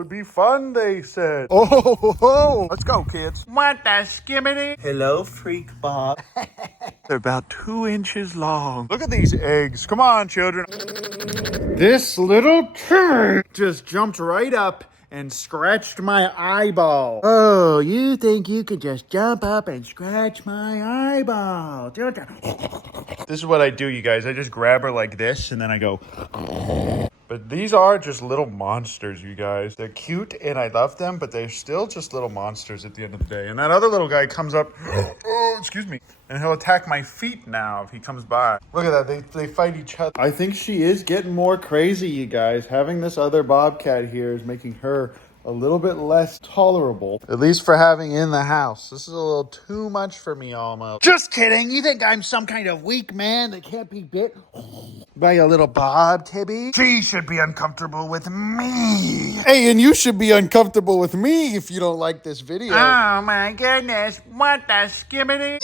would be fun, they said. Oh, let's go, kids. What the skibbidi? Hello, Freak Bob. They're about 2 inches long. Look at these eggs. Come on, children. This little turd just jumped right up and scratched my eyeball. Oh, you think you could just jump up and scratch my eyeball? This is what I do, you guys. I just grab her like this, and then I go... But these are just little monsters, you guys. They're cute, and I love them, but they're still just little monsters at the end of the day. And that other little guy comes up... Oh, excuse me. And he'll attack my feet now if he comes by. Look at that. They fight each other. I think she is getting more crazy, you guys. Having this other bobcat here is making her a little bit less tolerable. At least for having in the house. This is a little too much for me almost. Just kidding. You think I'm some kind of weak man that can't be bit by a little Bob, Tibby? She should be uncomfortable with me. Hey, and you should be uncomfortable with me if you don't like this video. Oh my goodness. What the skibbidi?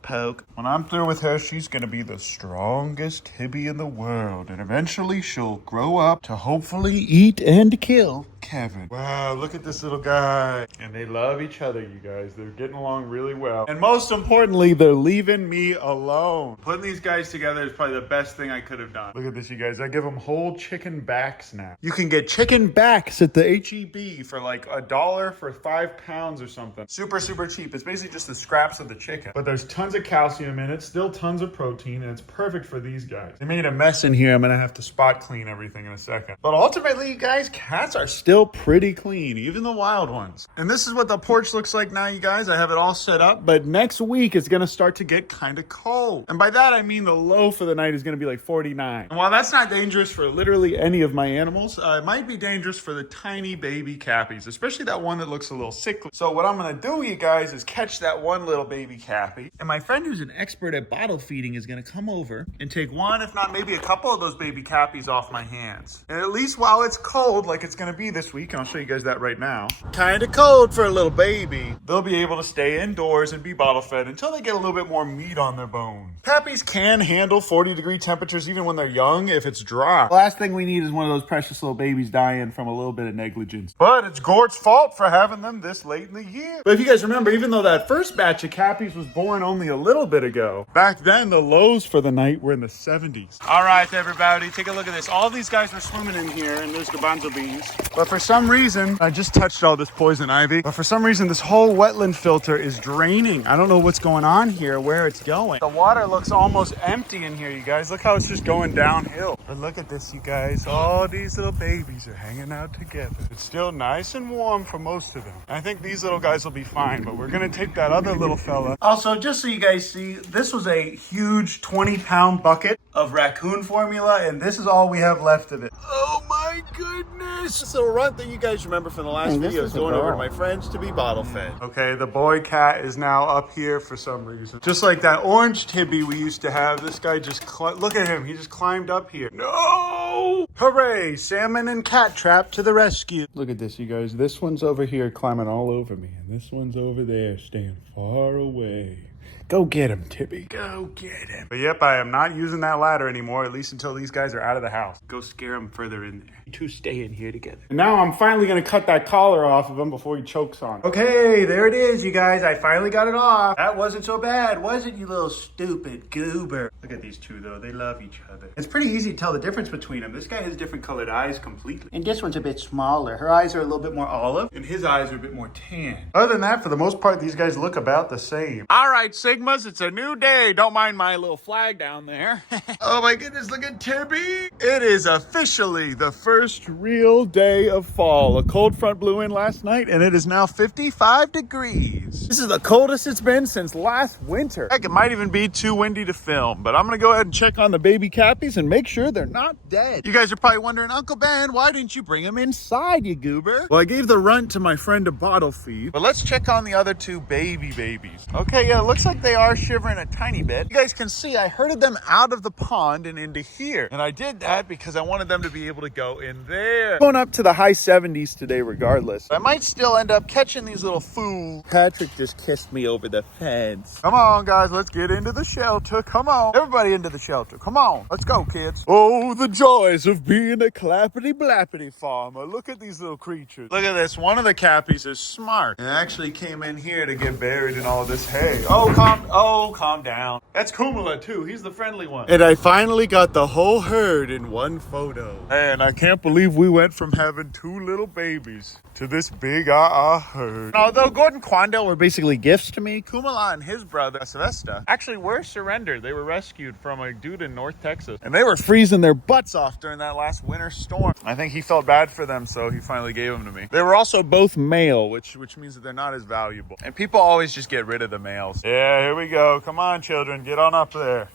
Poke. When I'm through with her, she's gonna be the strongest Tibby in the world. And eventually she'll grow up to hopefully eat and kill Kevin. Wow, look at this little guy. And they love each other, you guys. They're getting along really well. And most importantly, they're leaving me alone. Putting these guys together is probably the best thing I could have done. Look at this, you guys. I give them whole chicken backs now. You can get chicken backs at the HEB for like $1 for 5 pounds or something. Super, super cheap. It's basically just the scraps of the chicken. But there's tons of calcium in it, still tons of protein, and it's perfect for these guys. They made a mess in here. I'm gonna have to spot clean everything in a second. But ultimately, you guys, cats are still pretty clean, even the wild ones. And this is what the porch looks like now, you guys. I have it all set up, but next week it's gonna start to get kind of cold. And by that, I mean the low for the night is gonna be like 49. And while that's not dangerous for literally any of my animals, it might be dangerous for the tiny baby cappies, especially that one that looks a little sickly. So what I'm gonna do, you guys, is catch that one little baby cappy, and my friend who's an expert at bottle feeding is gonna come over and take one, if not maybe a couple of those baby cappies off my hands. And at least while it's cold, like it's gonna be this week, and I'll show you guys that right now. Kind of cold for a little baby. They'll be able to stay indoors and be bottle fed until they get a little bit more meat on their bones. Cappies can handle 40-degree temperatures even when they're young if it's dry. The last thing we need is one of those precious little babies dying from a little bit of negligence. But it's GORTS' fault for having them this late in the year. But if you guys remember, even though that first batch of cappies was born only a little bit ago, back then the lows for the night were in the 70s. All right, everybody, take a look at this. All these guys were swimming in here, and there's garbanzo beans. But for some reason, I just touched all this poison ivy, but for some reason this whole wetland filter is draining. I don't know what's going on here, where it's going. The water looks almost empty in here, you guys. Look how it's just going downhill. But look at this, you guys. All these little babies are hanging out together. It's still nice and warm for most of them. I think these little guys will be fine, but we're gonna take that other little fella. Also, just so you guys see, this was a huge 20-pound bucket of raccoon formula, and this is all we have left of it. Oh my goodness. It's a runt that you guys remember from the last video is going over to my friends to be bottle fed. Okay, the boy cat is now up here for some reason. Just like that orange Tibby we used to have, this guy just, look at him, he just climbed up here. No! Hooray, salmon and cat trap to the rescue. Look at this, you guys. This one's over here climbing all over me, and this one's over there staying far away. Go get him, Tibby. Go get him. But yep, I am not using that ladder anymore, at least until these guys are out of the house. Go scare them further in there. You two stay in here together. And now I'm finally gonna cut that collar off of him before he chokes on it. Okay, there it is, you guys. I finally got it off. That wasn't so bad, was it, you little stupid goober? Look at these two, though. They love each other. It's pretty easy to tell the difference between them. This guy has different colored eyes completely. And this one's a bit smaller. Her eyes are a little bit more olive, and his eyes are a bit more tan. Other than that, for the most part, these guys look about the same. All right, Sigmas, it's a new day. Don't mind my little flag down there. Oh my goodness, look at Tibby. It is officially the first real day of fall. A cold front blew in last night, and it is now 55 degrees. This is the coldest it's been since last winter. Heck, it might even be too windy to film, but I'm gonna go ahead and check on the baby cappies and make sure they're not dead. You guys are probably wondering, Uncle Ben, why didn't you bring them inside, you goober? Well, I gave the runt to my friend to bottle feed, but let's check on the other two babies. Okay, yeah, it looks like they are shivering a tiny bit. You guys can see I herded them out of the pond and into here. And I did that because I wanted them to be able to go in there. Going up to the high 70s today regardless. I might still end up catching these little fools. Patrick just kissed me over the fence. Come on, guys, let's get into the shelter. Come on. Everybody into the shelter. Come on. Let's go, kids. Oh, the joy joys of being a clappity-blappity farmer. Look at these little creatures. Look at this. One of the cappies is smart and actually came in here to get buried in all this hay. Calm down. That's Kumala too. He's the friendly one. And I finally got the whole herd in one photo. And I can't believe we went from having 2 little babies to this big herd. Although Gordon and Quandale were basically gifts to me, Kumala and his brother Sylvester actually were surrendered. They were rescued from a dude in North Texas, and they were freezing their butts off during that last winter storm. I think he felt bad for them, so he finally gave them to me. They were also both male, which means that they're not as valuable. And people always just get rid of the males. Yeah, here we go. Come on, children, get on up there.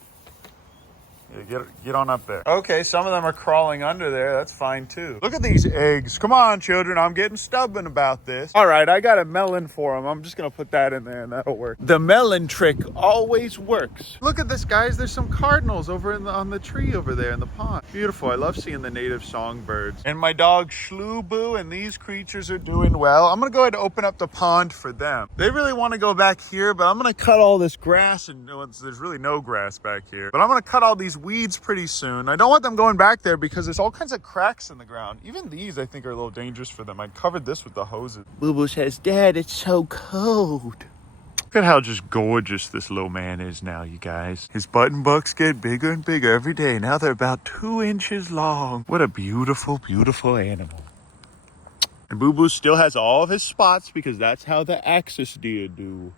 Yeah, get on up there. Okay, some of them are crawling under there. That's fine too. Look at these eggs. Come on, children. I'm getting stubborn about this. All right, I got a melon for them. I'm just gonna put that in there and that'll work. The melon trick always works. Look at this, guys. There's some cardinals over on the tree over there in the pond. Beautiful. I love seeing the native songbirds. And my dog Shlubu and these creatures are doing well. I'm gonna go ahead and open up the pond for them. They really want to go back here, but I'm gonna cut all this grass, and there's really no grass back here. But I'm gonna cut all these weeds pretty soon. I don't want them going back there because there's all kinds of cracks in the ground. Even these I think are a little dangerous for them. I covered this with the hoses. Boo Boo says, Dad, it's so cold. Look at how just gorgeous this little man is now, you guys. His button bucks get bigger and bigger every day. Now they're about 2 inches long. What a beautiful, beautiful animal. And Boo Boo still has all of his spots because that's how the Axis deer do.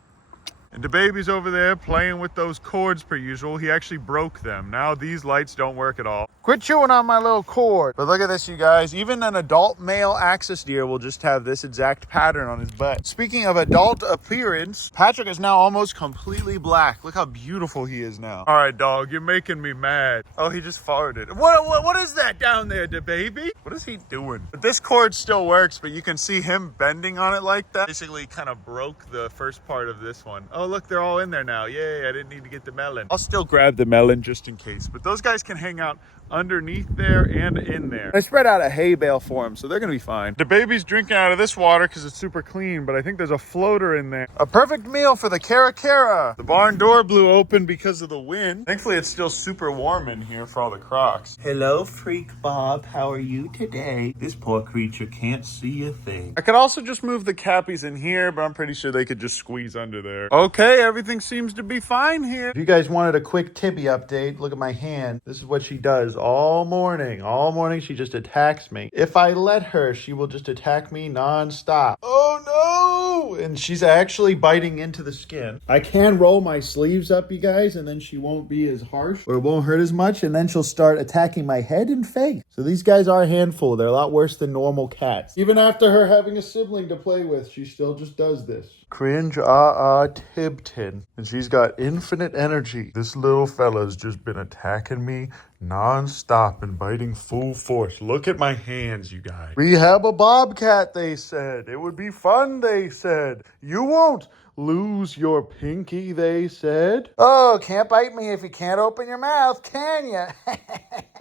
And the baby's over there playing with those cords per usual. He actually broke them. Now these lights don't work at all. Quit chewing on my little cord. But look at this, you guys. Even an adult male axis deer will just have this exact pattern on his butt. Speaking of adult appearance, Patrick is now almost completely black. Look how beautiful he is now. All right, dog, you're making me mad. Oh, he just farted. What is that down there, the baby? What is he doing? But this cord still works, but you can see him bending on it like that. Basically kind of broke the first part of this one. Oh, look, they're all in there now. Yay, I didn't need to get the melon. I'll still grab the melon just in case, but those guys can hang out underneath there and in there. I spread out a hay bale for them, so they're gonna be fine. The baby's drinking out of this water because it's super clean, but I think there's a floater in there. A perfect meal for the Kara. The barn door blew open because of the wind. Thankfully, it's still super warm in here for all the crocs. Hello, Freak Bob. How are you today? This poor creature can't see a thing. I could also just move the cappies in here, but I'm pretty sure they could just squeeze under there. Okay, everything seems to be fine here. If you guys wanted a quick Tibby update, look at my hand. This is what she does all morning. All morning, she just attacks me. If I let her, she will just attack me non-stop. Oh no! And she's actually biting into the skin. I can roll my sleeves up, you guys, and then she won't be as harsh or it won't hurt as much, and then she'll start attacking my head and face. So these guys are a handful. They're a lot worse than normal cats. Even after her having a sibling to play with, she still just does this. Cringe Tibton. And she's got infinite energy. This little fella's just been attacking me non-stop and biting full force. Look at my hands, you guys. Rehab a bobcat, they said. It would be fun, they said. You won't lose your pinky, they said. Oh, can't bite me if you can't open your mouth, can you?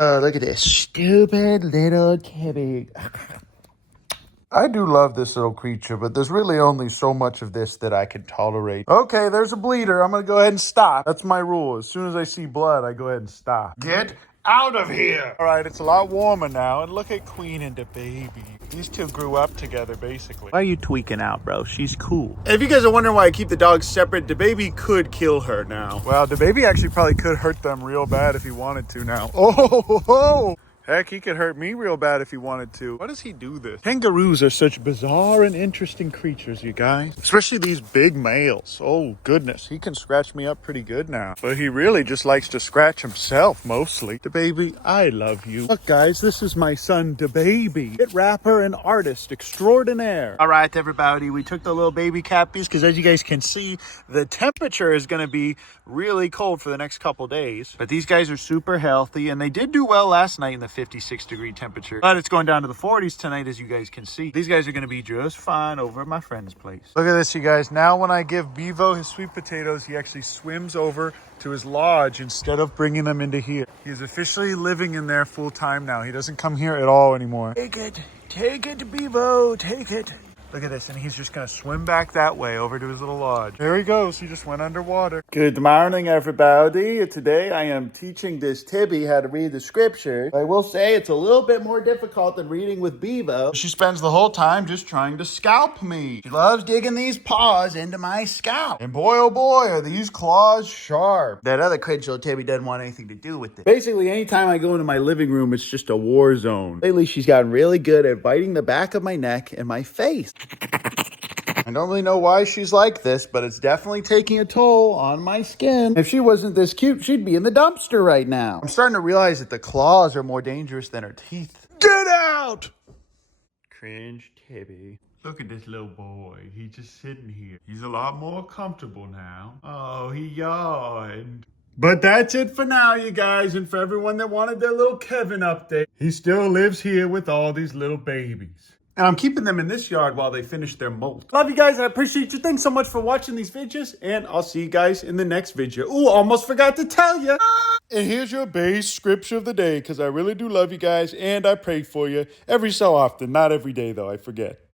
Oh, look at this stupid little Tibby. I do love this little creature, but there's really only so much of this that I can tolerate. Okay, there's a bleeder. I'm going to go ahead and stop. That's my rule. As soon as I see blood, I go ahead and stop. Get out of here. All right, it's a lot warmer now. And look at Queen and the baby. These two grew up together, basically. Why are you tweaking out, bro? She's cool. If you guys are wondering why I keep the dogs separate, the baby could kill her now. Well, the baby actually probably could hurt them real bad if he wanted to now. Oh. Heck, he could hurt me real bad if he wanted to. Why does he do this? Kangaroos are such bizarre and interesting creatures, you guys. Especially these big males. Oh, goodness. He can scratch me up pretty good now. But he really just likes to scratch himself, mostly. The baby, I love you. Look, guys, this is my son, the baby. Hit rapper and artist extraordinaire. All right, everybody. We took the little baby cappies because, as you guys can see, the temperature is going to be really cold for the next couple days. But these guys are super healthy, and they did do well last night in the 56-degree temperature, but it's going down to the 40s tonight, as you guys can see. These guys are going to be just fine over at my friend's place. Look at this, you guys. Now when I give Bevo his sweet potatoes, he actually swims over to his lodge instead of bringing them into here. He's officially living in there full time now. He doesn't come here at all anymore. Take it, Bevo, take it. Look at this, and he's just gonna swim back that way over to his little lodge. There he goes, he just went underwater. Good morning, everybody. Today I am teaching this Tibby how to read the scripture. I will say it's a little bit more difficult than reading with Bevo. She spends the whole time just trying to scalp me. She loves digging these paws into my scalp. And boy, oh boy, are these claws sharp. That other cringe little Tibby doesn't want anything to do with it. Basically, anytime I go into my living room, it's just a war zone. Lately, she's gotten really good at biting the back of my neck and my face. I don't really know why she's like this, but it's definitely taking a toll on my skin. If she wasn't this cute, she'd be in the dumpster right now. I'm starting to realize that the claws are more dangerous than her teeth. Get out! Cringe Tibby. Look at this little boy. He's just sitting here. He's a lot more comfortable now. Oh, he yawned. But that's it for now, you guys, and for everyone that wanted their little Kevin update. He still lives here with all these little babies. And I'm keeping them in this yard while they finish their molt. Love you guys, and I appreciate you. Thanks so much for watching these videos, and I'll see you guys in the next video. Ooh, almost forgot to tell you. And here's your base scripture of the day, because I really do love you guys, and I pray for you every so often. Not every day, though, I forget.